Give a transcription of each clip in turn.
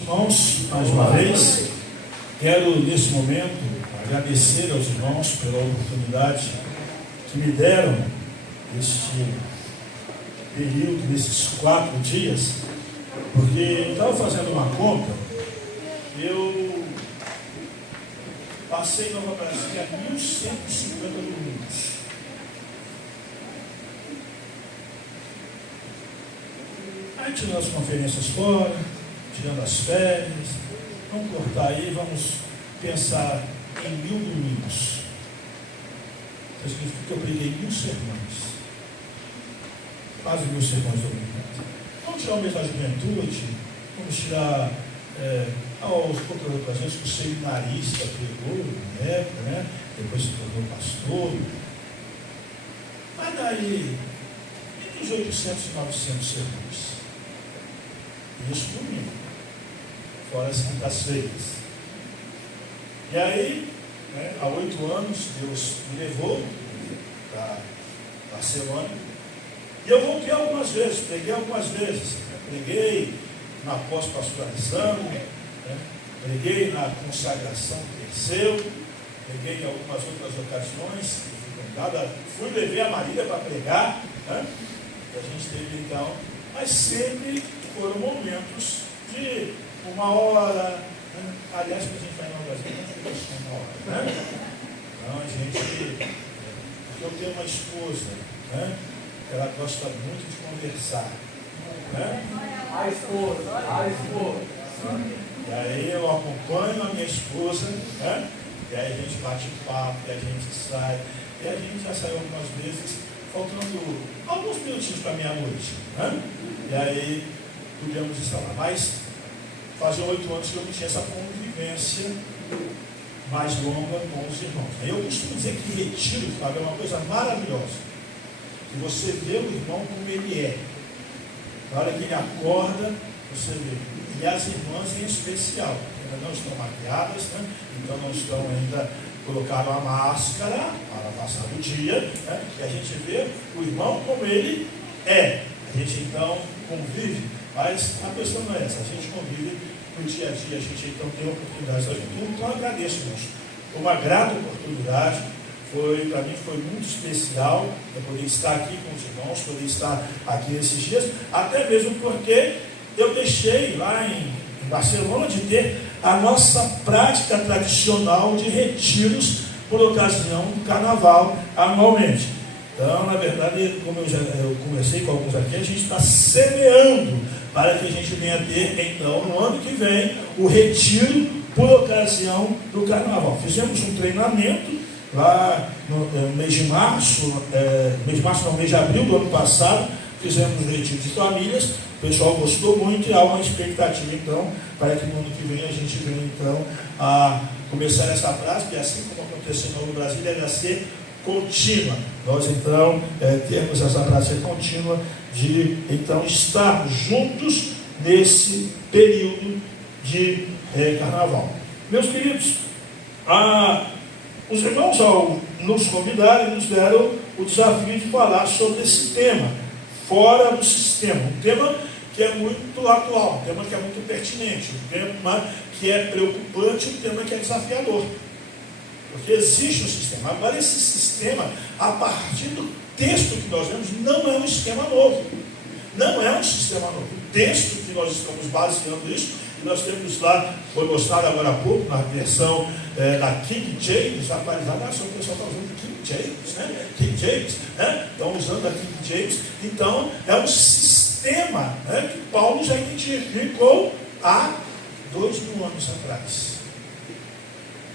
Irmãos, mais uma vez, quero nesse momento agradecer aos irmãos pela oportunidade que me deram neste período, nesses 4 dias, porque eu estava fazendo uma conta, eu passei em Nova Brasília 1.150 domingos. Aí tirando as conferências fora, tirando as férias, vamos cortar aí, vamos pensar em 1.000 domingos. Isso significa que eu preguei 1.000 sermões. Quase 1.000 sermões dominicais. Vamos tirar o mês da juventude, vamos tirar outras ocasiões que o seminarista pegou na época, né? Depois se tornou pastor. Mas daí, entre os 800 e 900 sermões. Isso domingo, fora as quintas-feiras. E aí, há 8 anos, Deus me levou para Barcelona. E eu voltei algumas vezes, preguei algumas vezes. Preguei na pós-pastoralização, preguei na consagração do terceiro, preguei em algumas outras ocasiões. Fui levar a Marília para pregar, que a gente teve então, mas sempre foram momentos de 1 hora, aliás, que a gente vai no Brasil, não fica 1 hora, Então, a gente, porque eu tenho uma esposa, ela gosta muito de conversar, A esposa. E aí eu acompanho a minha esposa, e aí a gente bate papo, e a gente sai, e a gente já saiu algumas vezes, faltando alguns minutinhos para meia-noite, E aí podemos estar lá, mas faziam 8 anos que eu não tinha essa convivência mais longa com os irmãos. Eu costumo dizer que retiro, é uma coisa maravilhosa, que você vê o irmão como ele é. Na hora que ele acorda, você vê. E as irmãs em especial, ainda não estão maquiadas, então não estão ainda, colocaram a máscara para passar o dia, e a gente vê o irmão como ele é. A gente então convive, mas a questão não é essa, a gente convive no dia a dia, a gente então tem oportunidades da gente. Então eu agradeço, irmãos. Foi uma grata oportunidade, para mim foi muito especial eu poder estar aqui com os irmãos, poder estar aqui nesses dias, até mesmo porque eu deixei lá em Barcelona de ter a nossa prática tradicional de retiros por ocasião do carnaval anualmente. Então, na verdade, como eu conversei com alguns aqui, a gente está semeando para que a gente venha ter, então, no ano que vem, o retiro por ocasião do carnaval. Fizemos um treinamento lá no mês de março, mês de abril do ano passado, fizemos um retiro de famílias, o pessoal gostou muito e há uma expectativa, então, para que no ano que vem a gente venha, então, a começar essa prática, e assim como aconteceu no Brasil, deve ser contínua. Nós, então, temos essa prática contínua de, então, estar juntos nesse período de carnaval. Meus queridos, os irmãos, ao nos convidarem, nos deram o desafio de falar sobre esse tema, fora do sistema. Um tema que é muito atual, um tema que é muito pertinente, um tema que é preocupante, um tema que é desafiador. Porque existe um sistema. Agora, esse sistema, a partir do texto que nós vemos, não é um esquema novo. Não é um sistema novo. O texto que nós estamos baseando isso, e nós temos lá, foi mostrado agora há pouco, na versão da King James, atualizada, o pessoal está usando King James, King James, estão usando a King James. Então, é um sistema que Paulo já identificou há 2.000 anos atrás.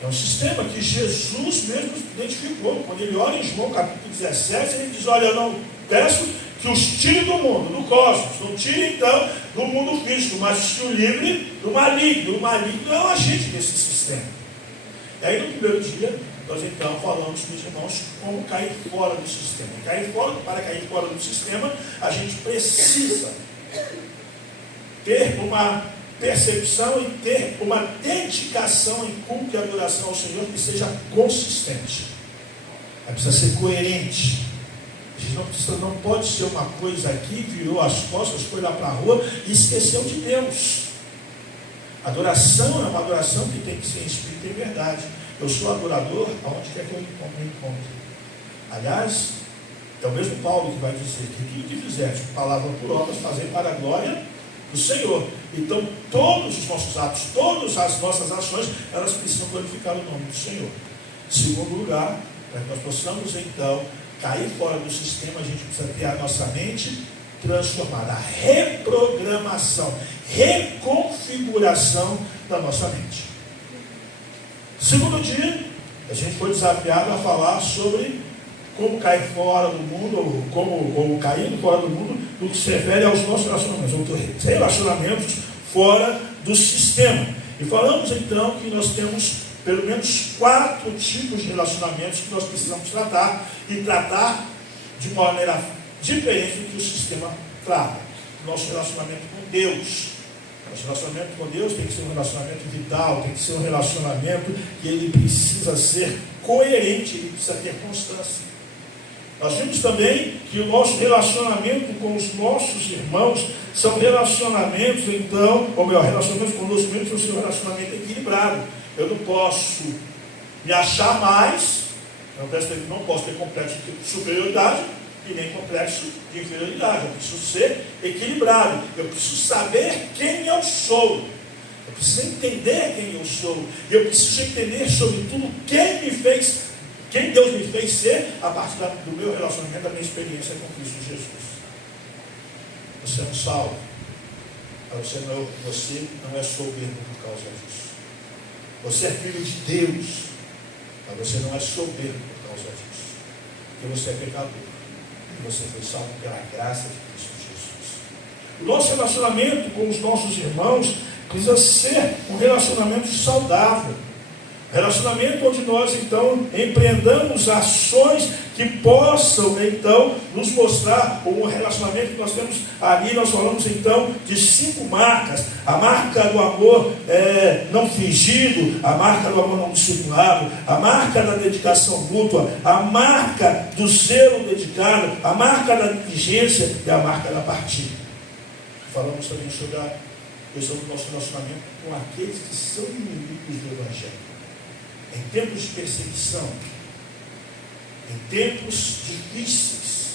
É um sistema que Jesus mesmo identificou. Quando ele olha em João capítulo 17, ele diz: olha, eu não peço que os tire do mundo, do cosmos, não tire então do mundo físico, mas que o livre do maligno. O maligno é um agente desse sistema. E aí no primeiro dia, nós então falamos com os irmãos como cair fora do sistema. Para cair fora do sistema, a gente precisa ter uma percepção e ter uma dedicação em culto e adoração ao Senhor que seja consistente. Precisa ser coerente. A gente não pode ser uma coisa aqui, virou as costas, foi lá para a rua e esqueceu de Deus. Adoração é uma adoração que tem que ser em espírito e em verdade. Eu sou adorador aonde quer que eu me encontre. Aliás, é o mesmo Paulo que vai dizer que tudo que fizermos, palavra por obras, fazer para a glória do Senhor. Então, todos os nossos atos, todas as nossas ações, elas precisam glorificar o nome do Senhor. Segundo lugar, para que nós possamos, então, cair fora do sistema, a gente precisa ter a nossa mente transformada, a reprogramação, reconfiguração da nossa mente. Segundo dia, a gente foi desafiado a falar sobre como cair fora do mundo, ou cair fora do mundo, no que se refere aos nossos relacionamentos, ou relacionamentos fora do sistema. E falamos então que nós temos pelo menos 4 tipos de relacionamentos que nós precisamos tratar, e tratar de uma maneira diferente do que o sistema trata. Nosso relacionamento com Deus. Nosso relacionamento com Deus tem que ser um relacionamento vital, tem que ser um relacionamento que ele precisa ser coerente, ele precisa ter constância. Nós vimos também que o nosso relacionamento com os nossos irmãos são relacionamentos, então, ou melhor, relacionamentos conosco mesmos são um relacionamento equilibrado. Eu não posso me achar mais, não posso ter complexo de superioridade e nem complexo de inferioridade. Eu preciso ser equilibrado. Eu preciso saber quem eu sou. Eu preciso entender quem eu sou. E eu preciso entender, sobretudo, quem Deus me fez ser a partir do meu relacionamento, da minha experiência com Cristo Jesus. Você é um salvo. Você não é soberbo por causa disso. Você é filho de Deus, mas você não é soberbo por causa disso. Porque você é pecador. E você foi salvo pela graça de Cristo Jesus. O nosso relacionamento com os nossos irmãos precisa ser um relacionamento saudável. Relacionamento onde nós, então, empreendamos ações que possam, então, nos mostrar um relacionamento que nós temos ali. Nós falamos, então, de 5 marcas. A marca do amor não fingido, a marca do amor não dissimulado, a marca da dedicação mútua, a marca do zelo dedicado, a marca da diligência e a marca da partida. Falamos também sobre a questão do nosso relacionamento com aqueles que são inimigos do Evangelho. Em tempos de perseguição, em tempos difíceis,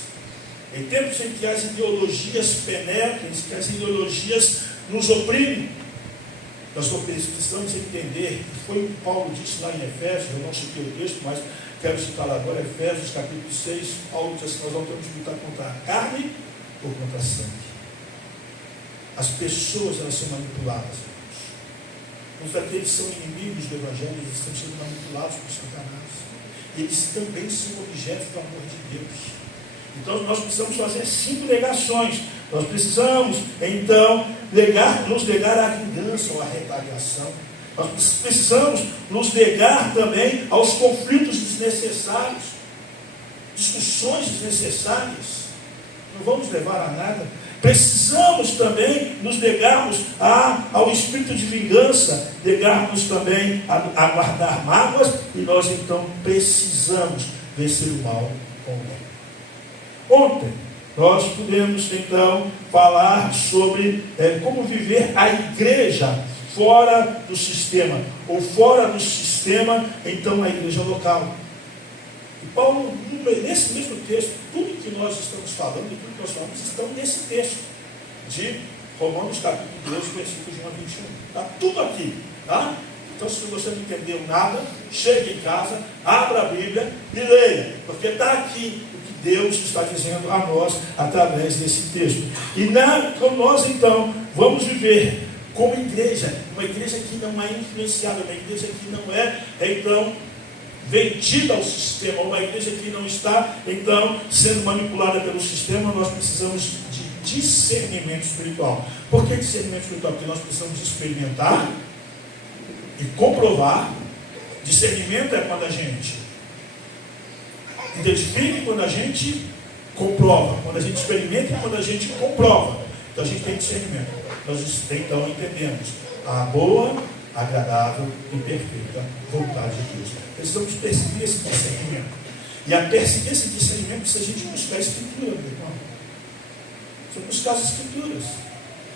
em tempos em que as ideologias penetram, em que as ideologias nos oprimem, nós precisamos entender, que foi o que Paulo disse lá em Efésios, eu não citei o texto, mas quero citar agora, Efésios capítulo 6, Paulo diz assim: nós não temos que lutar contra a carne ou contra a sangue. As pessoas, elas são manipuladas. Os daqueles que são inimigos do Evangelho, eles estão sendo manipulados por Satanás. Eles também são objetos do amor de Deus. Então nós precisamos fazer 5 negações. Nós precisamos, então, nos negar à vingança ou à retaliação. Nós precisamos nos negar também aos conflitos desnecessários, discussões desnessacárias. Não vamos levar a nada. Precisamos também nos negarmos ao espírito de vingança, negarmos também a guardar mágoas, e nós então precisamos vencer o mal com o bem. Ontem nós pudemos então falar sobre como viver a igreja fora do sistema, ou fora do sistema, então a igreja local. E Paulo, nesse mesmo texto, tudo que nós estamos falando, tudo que nós falamos, estão nesse texto de Romanos capítulo 12, versículos de 1 a 21. Está tudo aqui, tá? Então, se você não entendeu nada, chegue em casa, abra a Bíblia e leia, porque está aqui o que Deus está dizendo a nós através desse texto. E nós então vamos viver como igreja, uma igreja que não é influenciada, uma igreja que não é então vendida ao sistema, uma igreja que não está então sendo manipulada pelo sistema. Nós precisamos de discernimento espiritual. Por que discernimento espiritual? Porque nós precisamos experimentar e comprovar. Discernimento é quando a gente identifica e quando a gente comprova, quando a gente experimenta e quando a gente comprova. Então a gente tem discernimento. Nós então entendemos a boa, agradável e perfeita vontade de Deus. Precisamos perseguir esse discernimento. E a perseguir esse discernimento precisa a gente buscar a Escritura, meu irmão. Precisa buscar as Escrituras.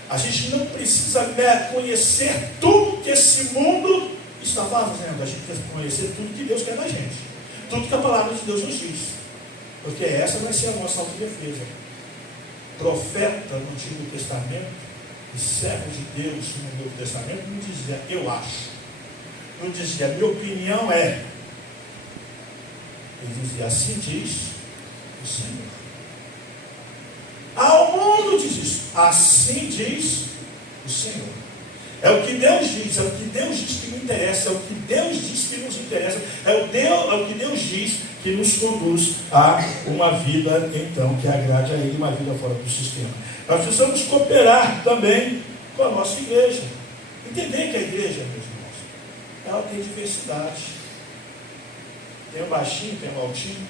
A gente não precisa conhecer tudo estava fazendo? A gente quer conhecer tudo que Deus quer da gente. Tudo que a palavra de Deus nos diz. Porque essa vai ser a nossa autodefesa. Profeta no Antigo Testamento e servo de Deus no Novo Testamento não dizia, eu acho. Não dizia, minha opinião é. Ele dizia, assim diz o Senhor. Ao mundo diz isso. Assim diz o Senhor. É o que Deus diz, é o que Deus diz que me interessa, é o que Deus diz que nos interessa, é o que Deus diz que nos conduz a uma vida, então, que agrade a Ele, uma vida fora do sistema. Nós precisamos cooperar também com a nossa igreja. Entender que a igreja, meus irmãos, ela tem diversidade. Tem o baixinho, tem o altinho,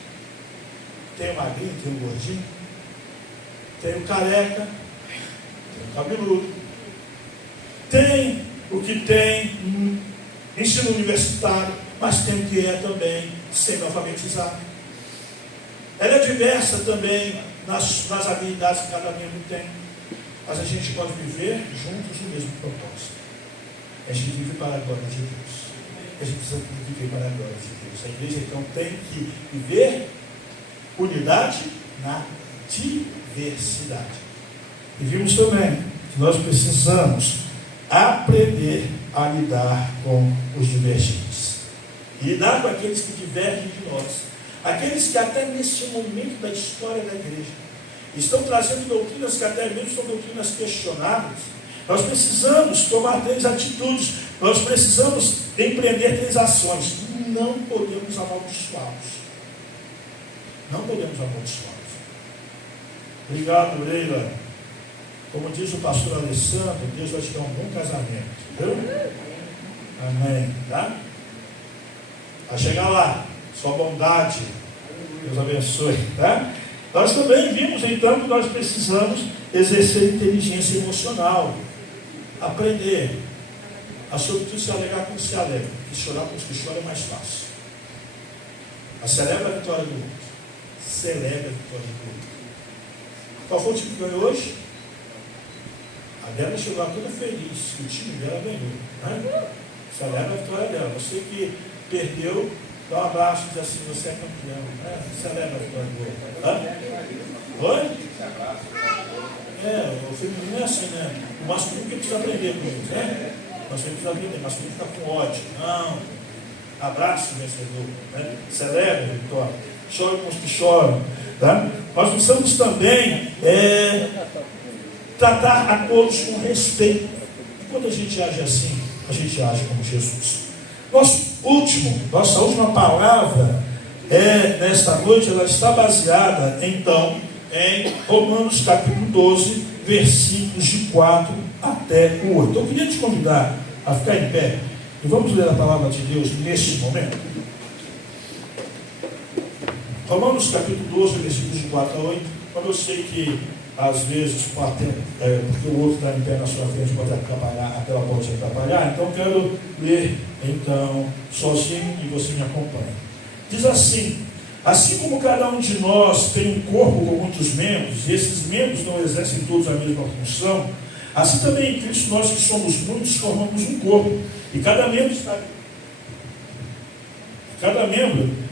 tem o magrinho, tem o gordinho, tem o careca, tem o cabeludo. Tem o que tem ensino universitário, mas tem o que é também semi-alfabetizado. Ela é diversa também nas habilidades que cada membro tem. Mas a gente pode viver juntos o mesmo propósito. A gente vive para a glória de Deus. A gente precisa viver para a glória de Deus. A igreja então tem que viver unidade na diversidade. E vimos também que nós precisamos aprender a lidar com os divergentes. E lidar com aqueles que divergem de nós. Aqueles que até nesse momento da história da igreja estão trazendo doutrinas que até mesmo são doutrinas questionáveis. Nós precisamos tomar três atitudes. Nós precisamos empreender três ações. Não podemos amaldiçoá-los. Não podemos amaldiçoá-los. Obrigado, Leila. Como diz o pastor Alessandro, Deus vai te dar um bom casamento. Viu? Amém. Tá? Vai chegar lá. Sua bondade. Deus abençoe. Tá? Nós também vimos, então, que nós precisamos exercer inteligência emocional. Aprender a sobretudo se alegar com os que se alegram. Que chorar com os que choram é mais fácil. A celebra a vitória do outro. Celebra a vitória do outro. Qual foi o time que ganhou hoje? A Débora chegou lá toda feliz, que o time dela ganhou. Né? Celebra a vitória dela. Você que perdeu, dá um abraço e diz assim, você é campeão. Né? Celebra a vitória do outro. Oi? O feminino é assim, né? O masculino que precisa aprender com eles, né? O masculino precisa aprender, o masculino fica com ódio. Não. Abraço o vencedor. Né? Celebra a vitória. Chore com os que choram. Tá? Nós precisamos também tratar a todos com respeito. E quando a gente age assim, a gente age como Jesus. Nossa última palavra nesta noite, ela está baseada, então, em Romanos capítulo 12, versículos de 4 até o 8. Eu queria te convidar a ficar em pé e vamos ler a palavra de Deus neste momento. Romanos capítulo 12, versículos de 4 a 8. Quando eu sei que às vezes, porque o outro está em pé na sua frente, pode atrapalhar, a tela pode te atrapalhar, então quero ler sozinho e você me acompanha. Diz assim como cada um de nós tem um corpo com muitos membros, e esses membros não exercem todos a mesma função, assim também em Cristo nós que somos muitos formamos um corpo, e cada membro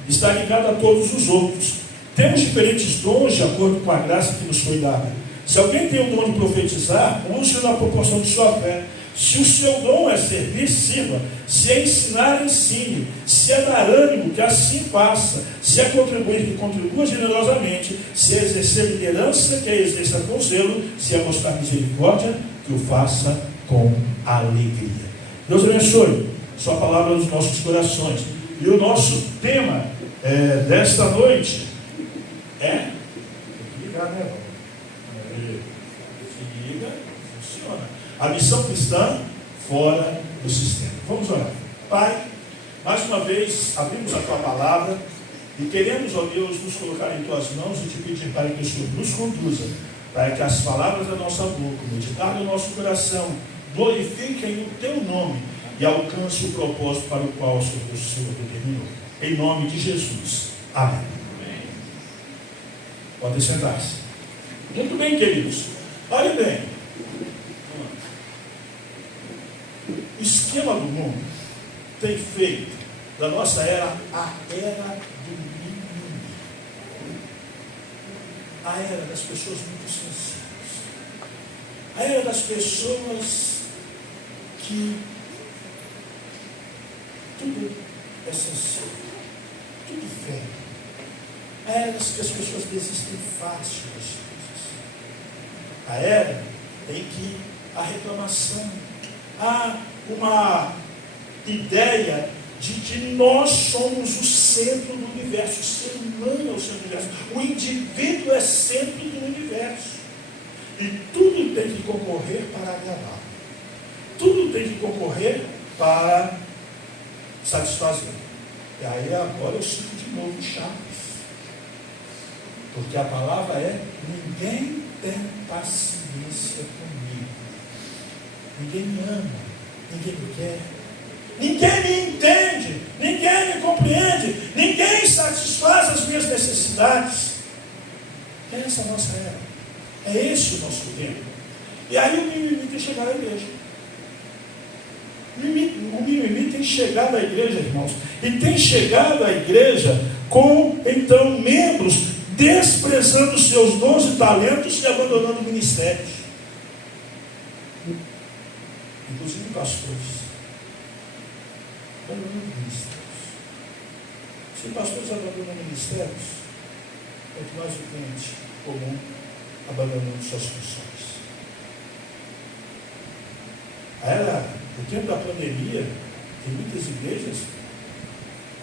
está ligado a todos os outros. Temos diferentes dons de acordo com a graça que nos foi dada. Se alguém tem o dom de profetizar, use-o na proporção de sua fé. Se o seu dom é servir, sirva. Se é ensinar, ensine. Se é dar ânimo, que assim faça. Se é contribuir, que contribua generosamente. Se é exercer liderança, que a exerça com zelo. Se é mostrar misericórdia, que o faça com alegria. Deus abençoe sua palavra nos nossos corações. E o nosso tema desta noite se liga, funciona. A missão cristã fora do sistema. Vamos orar. Pai, mais uma vez abrimos a tua palavra e queremos, ó Deus, nos colocar em tuas mãos e te pedir para que o Senhor nos conduza, para que as palavras da nossa boca, o meditar do nosso coração, glorifiquem o teu nome e alcance o propósito para o qual o Senhor determinou. Em nome de Jesus. Amém. Podem sentar-se. Muito bem, queridos. Olhem bem. O esquema do mundo tem feito da nossa era a era do mimimi. A era das pessoas muito sensíveis. A era das pessoas que tudo é sensível, tudo vem. A era que as pessoas desistem fácil das coisas. A era em que a reclamação, há uma ideia de que nós somos o centro do universo. O ser humano é o centro do universo. O indivíduo é centro do universo. E tudo tem que concorrer para agradar. Tudo tem que concorrer para satisfazer. E aí agora eu cito de novo Chaves. Porque a palavra é: ninguém tem paciência comigo. Ninguém me ama. Ninguém me quer. Ninguém me entende. Ninguém me compreende. Ninguém satisfaz as minhas necessidades. É essa a nossa era. É esse o nosso tempo. E aí o mimimi tem chegado à igreja. O mimimi tem chegado à igreja, irmãos. E tem chegado à igreja com, então, membros desprezando seus dons e talentos e abandonando ministérios. Inclusive pastores. Abandonando ministérios. Se pastores abandonam ministérios, é que nós, o crente comum, abandonando suas funções. No tempo da pandemia, em muitas igrejas,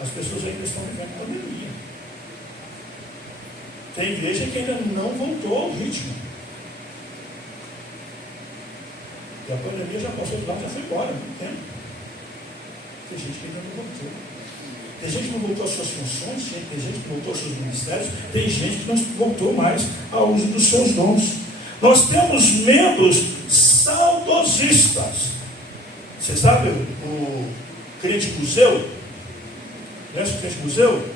as pessoas ainda estão vivendo a pandemia. Tem igreja que ainda não voltou ao ritmo. E a pandemia já passou de lá, já foi embora, não tem tempo. Tem gente que ainda não voltou. Tem gente que não voltou às suas funções, tem gente que não voltou aos seus ministérios, tem gente que não voltou mais ao uso dos seus dons. Nós temos membros saudosistas. Você sabe o crente museu? Conhece o crente museu?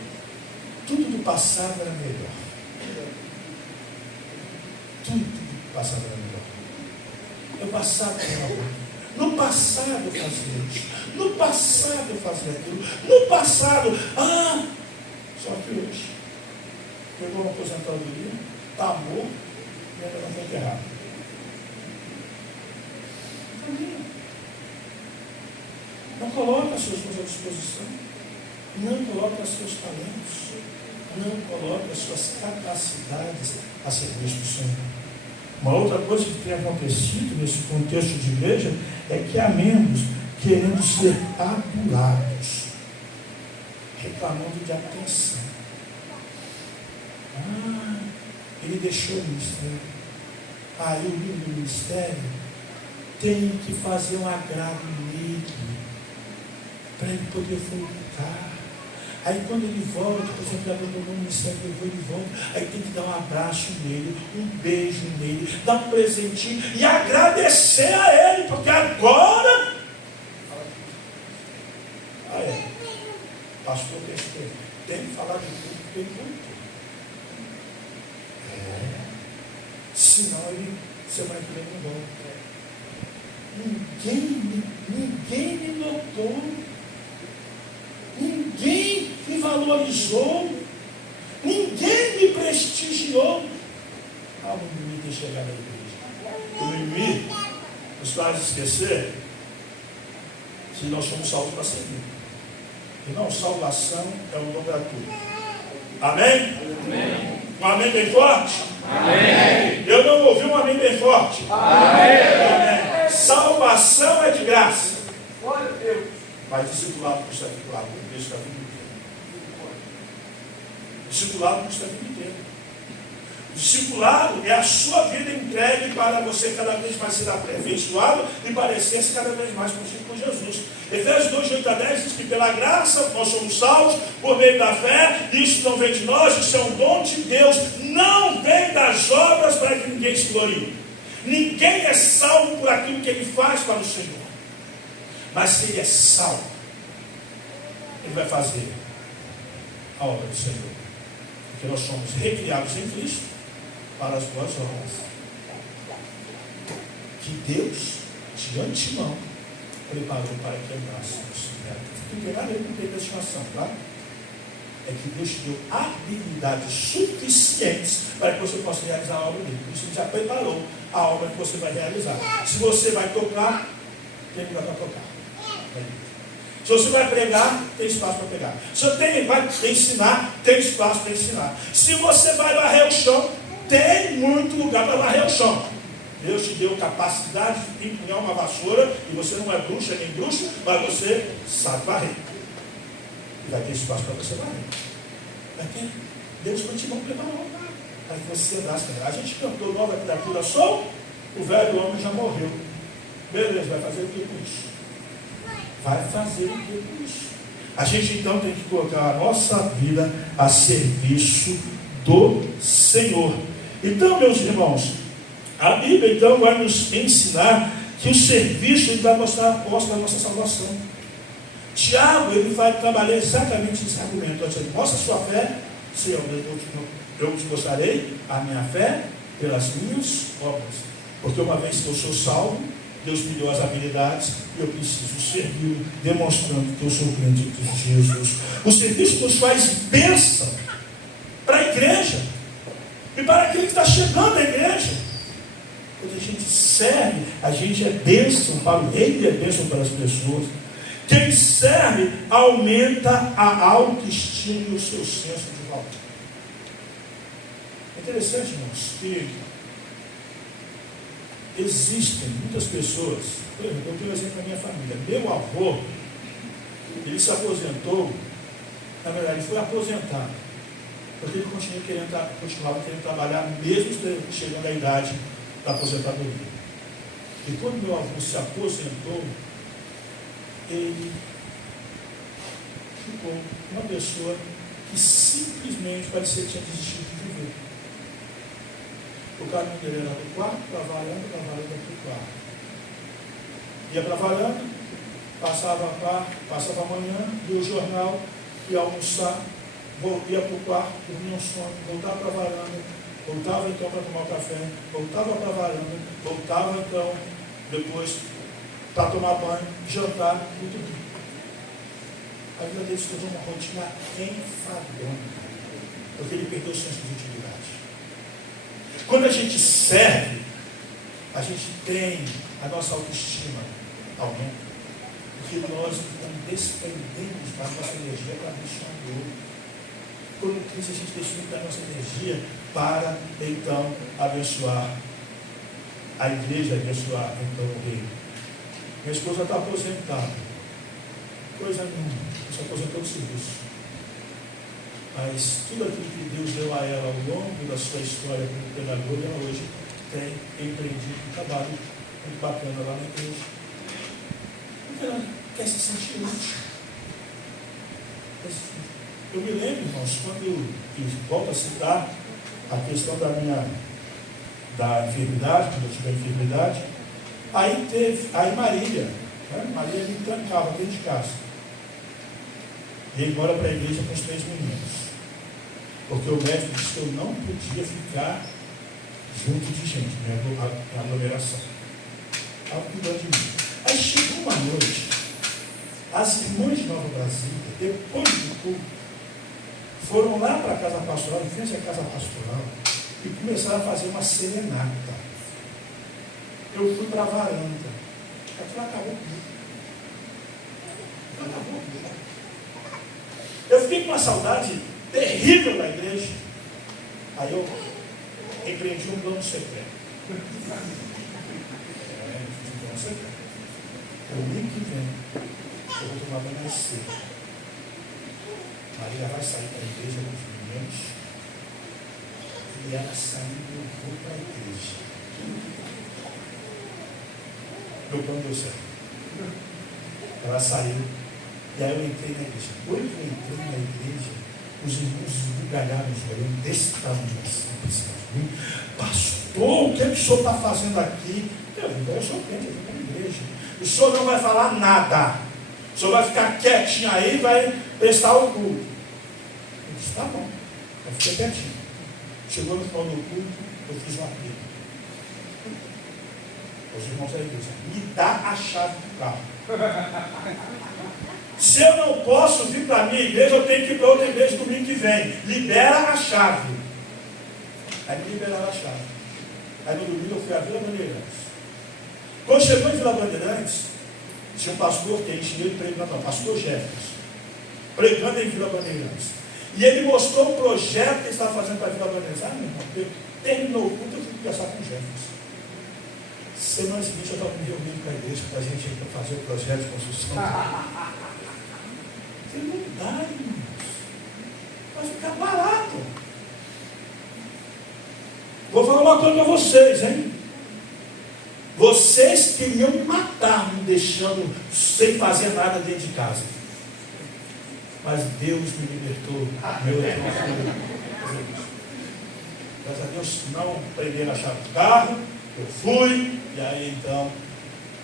Tudo do passado era melhor. Tudo do passado era melhor. É o passado que era bom. No passado eu fazia isso. No passado eu fazia aquilo. No passado, só que hoje pegou uma aposentadoria, está morto e ainda não foi enterrado. Não coloca as suas coisas à disposição. Não coloca os seus talentos. Não coloca as suas capacidades a serviço do Senhor. Uma outra coisa que tem acontecido nesse contexto de igreja é que há membros querendo ser adulados, reclamando de atenção. Ele deixou o ministério. Aí o líder do ministério tem que fazer um agrado nele, para ele poder voltar. Aí quando ele volta, por exemplo, ele abandonou o ministério, ele volta, aí tem que dar um abraço nele, um beijo nele, dar um presentinho e agradecer a ele, porque agora pastor tem que falar de tudo porque ele voltou. Senão ele semana que vem não volta. Ninguém me notou. Ninguém me valorizou. Ninguém me prestigiou. O mimimi tem chegado à igreja. O mimimi nos faz esquecer que nós somos salvos para servir. E não, salvação é um dom gratuito. Amém? Amém. Um amém bem forte? Amém. Eu não ouvi um amém bem forte. Amém. Salvação é de graça. Glória a Deus. Mas discipulado custa discipulado. Custa a vida inteira. Discipulado custa a vida inteira. Discipulado é a sua vida entregue para você cada vez mais ser aperfeiçoado e parecer-se cada vez mais com Jesus. Efésios 2, 8 a 10 diz que pela graça nós somos salvos por meio da fé. Isso não vem de nós, isso é um dom de Deus. Não vem das obras para que ninguém se glorie. Ninguém é salvo por aquilo que ele faz para o Senhor. Mas se ele é salvo, ele vai fazer a obra do Senhor. Porque nós somos recriados em Cristo para as boas obras que Deus, de antemão, preparou para que andássemos nela. Não tem nada a ver com predestinação, tá? É que Deus te deu habilidades suficientes para que você possa realizar a obra dele. Por isso ele já preparou a obra que você vai realizar. Se você vai tocar, tem lugar para tocar. Se você vai pregar, tem espaço para pregar. Se você vai ensinar, tem espaço para ensinar. Se você vai varrer o chão, tem muito lugar para varrer o chão. Deus te deu capacidade de empunhar uma vassoura, e você não é bruxa nem bruxo, mas você sabe varrer. E vai ter espaço para você varrer. Vai ter. Deus vai te dar um preparou para que você andasse. A gente cantou nova criatura, sou, o velho homem já morreu. Beleza, vai fazer o que com isso? Vai fazer o que com isso? A gente então tem que colocar a nossa vida a serviço do Senhor. Então, meus irmãos, a Bíblia então vai nos ensinar que o serviço ele vai mostrar a posse da nossa salvação. Tiago, ele vai trabalhar exatamente esse argumento. Ele mostra a sua fé, Senhor, eu te mostrarei a minha fé pelas minhas obras. Porque uma vez que eu sou salvo, Deus me deu as habilidades e eu preciso servir, demonstrando que eu sou crente de Jesus. O serviço nos faz bênção para a igreja e para aquele que está chegando à igreja. Quando a gente serve, a gente é bênção para o reino e é bênção para as pessoas. Quem serve aumenta a autoestima e o seu senso de valor. É interessante, irmãos, que existem muitas pessoas. Por exemplo, eu tenho um exemplo da minha família. Meu avô, ele se aposentou, na verdade, ele foi aposentado, porque ele continuava querendo trabalhar, mesmo chegando à idade da aposentadoria. E quando meu avô se aposentou, ele ficou uma pessoa que simplesmente parecia que tinha desistido de viver. O caminho dele era do quarto para a varanda para o quarto. Ia para a varanda, passava a manhã, lia o jornal, ia almoçar, ia para o quarto, dormia um sono, voltava para a varanda, voltava então para tomar o café, voltava para a varanda, voltava então depois para tomar banho, jantar e dormir. A vida dele se tornou uma rotina enfadonha, porque ele perdeu o senso de utilidade. Quando a gente serve, a gente tem a nossa autoestima aumenta, porque nós então despendemos da nossa energia para abençoar o outro. Quando Cristo, a gente despende da nossa energia para então abençoar a igreja, abençoar então o reino. Minha esposa está aposentada, coisa nenhuma, se aposentou do serviço. Mas tudo aquilo que Deus deu a ela ao longo da sua história como pedagoga, ela hoje tem empreendido um trabalho muito bacana lá na igreja. Porque ela quer se sentir útil. Eu me lembro, irmãos, quando eu volto a citar a questão da enfermidade, quando eu tive a enfermidade, aí Marília, né? Marília me trancava dentro de casa. E ele mora para a igreja com os 3 meninos. Porque o médico disse que eu não podia ficar junto de gente, né? A aglomeração. Estava cuidando de mim. Aí chegou uma noite, as irmãs de Nova Brasília, depois do culto, foram lá para a casa pastoral, em frente à casa pastoral, e começaram a fazer uma serenata. Eu fui para a varanda. Aquilo acabou comigo. Acabou comigo. Eu fiquei com uma saudade terrível da igreja. Aí eu empreendi um plano secreto. Um plano secreto. O domingo que vem, eu vou tomar banho mais cedo. Maria vai sair para a igreja com os meninos. E ela saindo, eu vou para a igreja. Meu plano deu certo. Ela saiu. E aí eu entrei na igreja. Quando eu entrei na igreja, os irmãos esbugalharam os olhos desse tamanho assim, pastor, o que o senhor está fazendo aqui? Eu sou crente, eu vou para a igreja. O senhor não vai falar nada. O senhor vai ficar quietinho aí e vai prestar o culto. Eu disse, tá bom. Eu fiquei quietinho. Chegou no final do culto, eu fiz uma apelo. Os irmãos da igreja, me dá a chave do carro. Se eu não posso vir para a minha igreja, eu tenho que ir para outra igreja domingo que vem. Libera a chave. Aí me liberaram a chave. Aí no domingo eu fui à Vila Bandeirantes. Quando chegou em Vila Bandeirantes, tinha um pastor que é engenheiro pregando, pastor Jefferson, pregando em Vila Bandeirantes. E ele mostrou um projeto que ele estava fazendo para a Vila Bandeirantes. Meu irmão, terminou o culto, eu fui conversar com o Jefferson. Semana seguinte eu estava me reunindo com a igreja para a gente ir para fazer o projeto de construção. Não dá, irmãos. Vai ficar barato. Vou falar uma coisa para vocês, hein? Vocês queriam me matar, me deixando sem fazer nada dentro de casa. Mas Deus me libertou. Meu irmão. Graças a Deus não prenderam a chave do carro. Eu fui. E aí então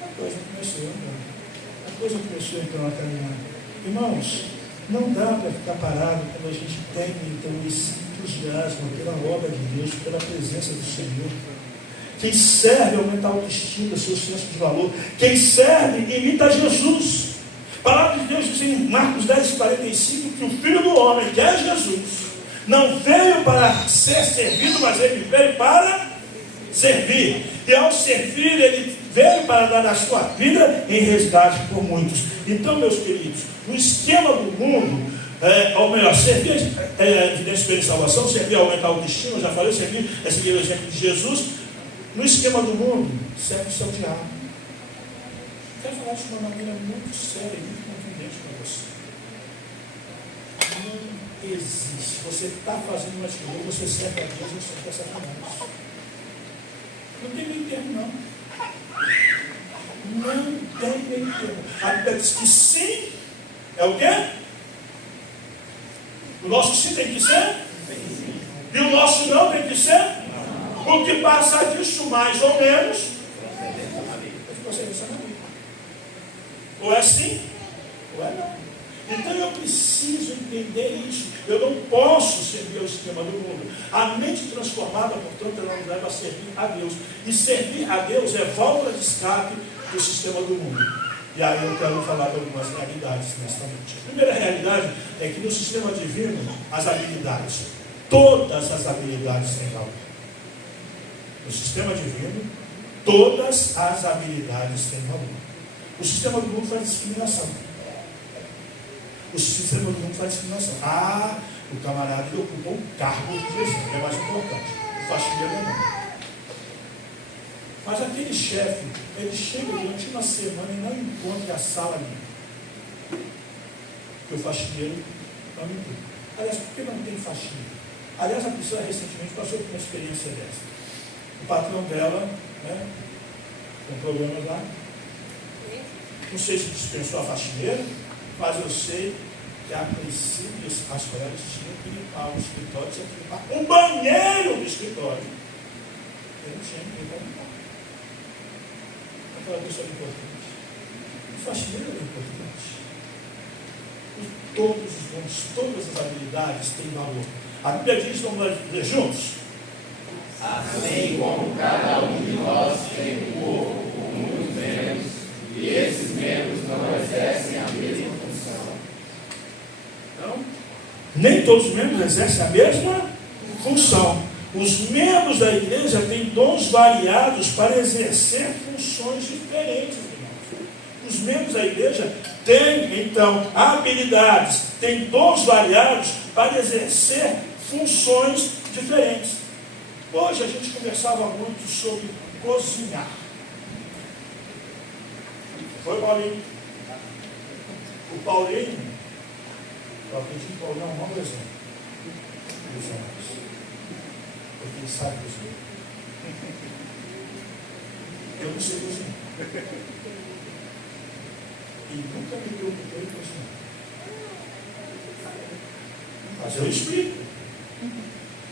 a coisa começou. A coisa começou então a caminhar. Irmãos, não dá para ficar parado quando a gente tem então esse entusiasmo pela obra de Deus, pela presença do Senhor. Quem serve aumenta a autoestima, seu senso de valor. Quem serve imita Jesus. A palavra de Deus diz em Marcos 10:45 que o Filho do Homem, que é Jesus, não veio para ser servido, mas ele veio para servir. E ao servir, ele veio para dar a sua vida em resgate por muitos. Então, meus queridos, no esquema do mundo, ou melhor, servir é evidência de salvação, servir é aumentar a autoestima, eu já falei, servir é seguir o exemplo de Jesus. No esquema do mundo, serve o seu diabo. Quero falar de uma maneira muito séria e muito contundente para você. Não existe. Você está fazendo uma escolha, você serve a Deus, você serve a Satanás. Não tem meio termo, não. Não tem meio termo. A Bíblia diz que sim é o quê? O nosso sim tem que ser? E o nosso não tem que ser? O que passar disso mais ou menos, ou é sim, ou é não. Então eu preciso entender isso. Eu não posso servir ao esquema do mundo. A mente transformada, portanto, ela nos leva a servir a Deus. E servir a Deus é válvula de escape do sistema do mundo. E aí eu quero falar de algumas realidades nesta noite. A primeira realidade é que no sistema divino, as habilidades, todas as habilidades têm valor. No sistema divino, todas as habilidades têm valor. O sistema do mundo faz discriminação. O sistema do mundo faz discriminação. O camarada que ocupa um cargo de direção, que é mais importante. O faxineiro não. Mas aquele chefe, ele chega durante uma semana e não encontra a sala ali. Porque o faxineiro não encontra. Aliás, por que não tem faxina? Aliás, a pessoa recentemente passou por uma experiência dessa. O patrão dela, com problemas lá. Não sei se dispensou a faxineira, mas eu sei que a princípio as colegas tinham que limpar o escritório, tinham que limpar o banheiro do escritório. Eu não tinha ninguém para limpar. Aquela pessoa é importante. O faxineiro é importante. Todos os dons, todas as habilidades têm valor. A Bíblia diz, vamos lá ler juntos. Assim como cada um de nós tem um corpo com muitos membros, e esses membros não exercem a mesma função. Então, nem todos os membros exercem a mesma função. Os membros da igreja têm dons variados para exercer funções diferentes, irmãos. Os membros da igreja têm, então, habilidades, têm dons variados para exercer funções diferentes. Hoje a gente conversava muito sobre cozinhar. Foi, Paulinho? O Paulinho, eu acredito que o Paulinho é um mau exemplo dos homens. Porque ele sabe cozinhar. Eu não sei cozinhar. E nunca me preocupei em cozinhar. Mas eu explico.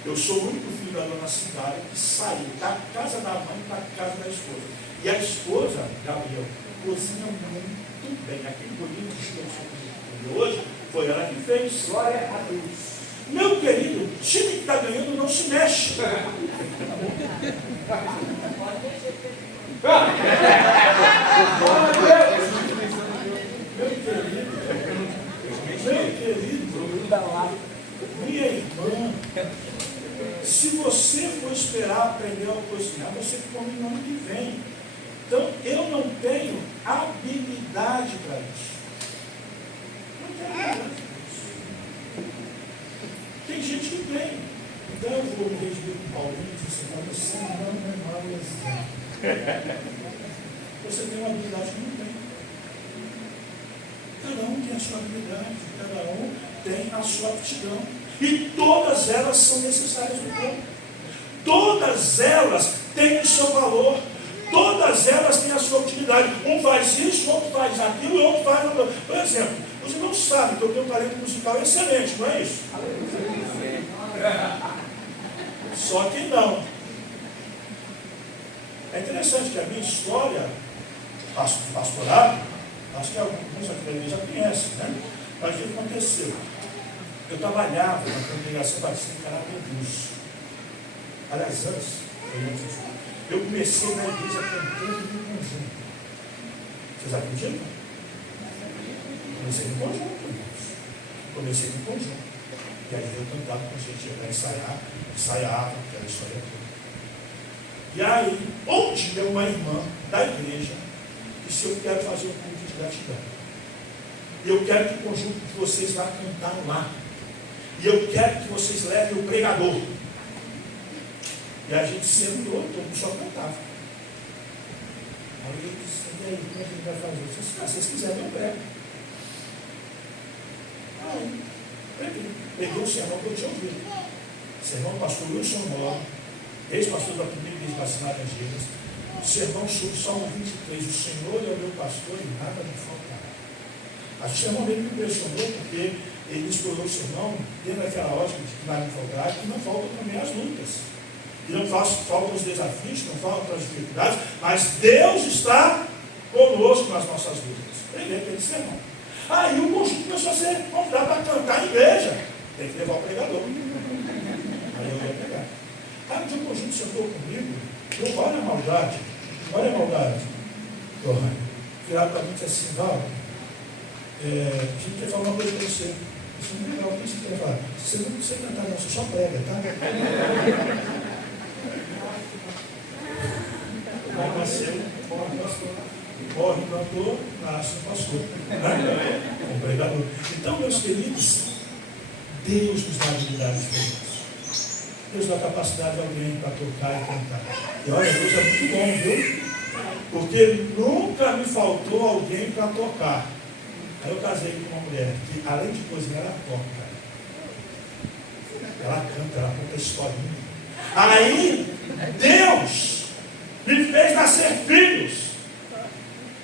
Eu sou o único filho da dona Cidade que saiu da casa da mãe para a casa da esposa. E a esposa, Gabriel, cozinha muito bem. Aquele bolinho de churrasco hoje foi ela que fez. Glória a Deus. Meu querido, o time que está ganhando não se mexe. Meu querido, minha irmã, se você for esperar aprender a cozinhar, você come no ano que vem. Então, eu não tenho habilidade para isso. Não tenho habilidade para isso. Tem gente que tem. Então, eu vou me redimir com o Paulinho e dizer assim, você não é mau exemplo. Você tem uma habilidade que não tem. Cada um tem a sua habilidade, cada um tem a sua aptidão. E todas elas são necessárias no corpo. Todas elas têm o seu valor. Todas elas têm a sua utilidade. Um faz isso, outro faz aquilo, outro faz aquilo. Por exemplo, os irmãos sabem que eu tenho um talento musical excelente, não é isso? Só que não. É interessante que a minha história, pastorado, acho que alguns aqui da igreja já conhecem, né? Mas o que aconteceu? Eu trabalhava na congregação batista em Carapebus. Aliás, antes, eu comecei na igreja cantando em conjunto. Vocês acreditam? Comecei no conjunto, irmãos. Comecei no conjunto. E aí eu cantava com a gente, ia ensaiava, aquela história toda. E aí, um dia uma irmã da igreja disse, eu quero fazer um culto de gratidão. E eu quero que o conjunto de vocês vá cantar lá. E eu quero que vocês levem o pregador. E a gente sentou, todo mundo só cantava. Aí ele disse, e aí, como é que ele vai fazer? Eu disse, se vocês quiserem, eu prego. Aí, peguei o sermão que eu tinha ouvido. Sermão do pastor Wilson Mora, ex-pastor da primeira igreja batizada em Gênesis. Sermão sobre Salmo 23, o Senhor é o meu pastor e nada me faltará. Acho que o sermão dele me impressionou porque ele explorou o sermão dentro daquela ótica de que nada me faltará, que não faltam também as lutas. E não faltam os desafios, não faltam as dificuldades, mas Deus está conosco nas nossas lutas. Preguei aquele sermão. Aí o conjunto começou a ser convidado para cantar em igreja. Tem que levar o pregador. Aí eu ia pegar. Aí um dia o conjunto sentou comigo, eu, olha a maldade, virado para mim e disse assim, Val, a gente quer falar uma coisa para você. Isso não é legal, o que você quer falar? Você não precisa cantar não, você só prega, tá? Aí nasceu, morre o cantor, nasce o pastor, né? O pregador. Então, meus queridos, Deus nos dá habilidades diferentes. Deus dá capacidade de alguém para tocar e cantar. E olha, Deus é muito bom, viu? Porque nunca me faltou alguém para tocar. Aí eu casei com uma mulher que, além de cozinhar, ela toca. Ela canta, ela conta historinha. Aí, Deus me fez nascer filhos.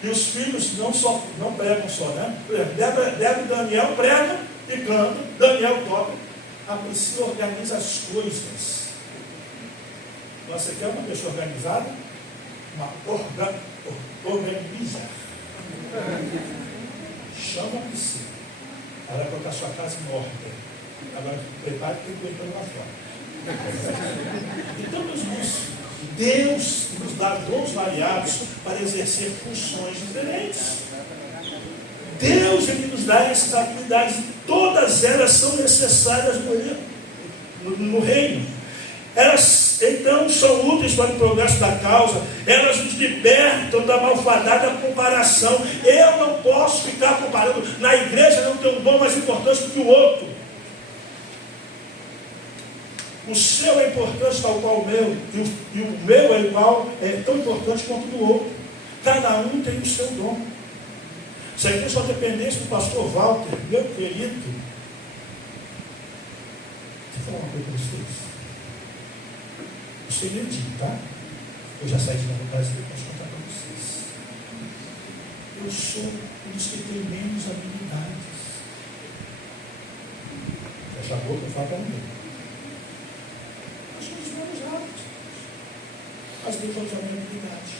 E os filhos não pregam só, né? Por exemplo, Débora e Daniel pregam e cantam, Daniel toca. A Priscila organiza as coisas. Você quer uma pessoa organizada? Uma organiza. Chama a Priscila. Ela vai colocar a sua casa em ordem. Agora, prepare que tem que entrar lá fora. Então, meus irmãos, Deus nos dá dons variados para exercer funções diferentes. Deus, Ele nos dá essas habilidades. Todas elas são necessárias no reino. Elas, então, são úteis para o progresso da causa. Elas nos libertam da malfadada comparação. Eu não posso ficar comparando. Na igreja não tem um dom mais importante do que o outro. O seu é importante tal qual o meu. E o meu é igual, é tão importante quanto o do outro. Cada um tem o seu dom. Se a só dependesse do pastor Walter, meu querido, deixa eu falar uma coisa para vocês. Eu sou inédito, tá? Eu já saí de lá no Brasil, eu posso contar para vocês. Eu sou um dos que tem menos habilidades. Fecha a boca e fala para mim. Nós somos menos altos. Mas Deus vai usar a minha habilidade.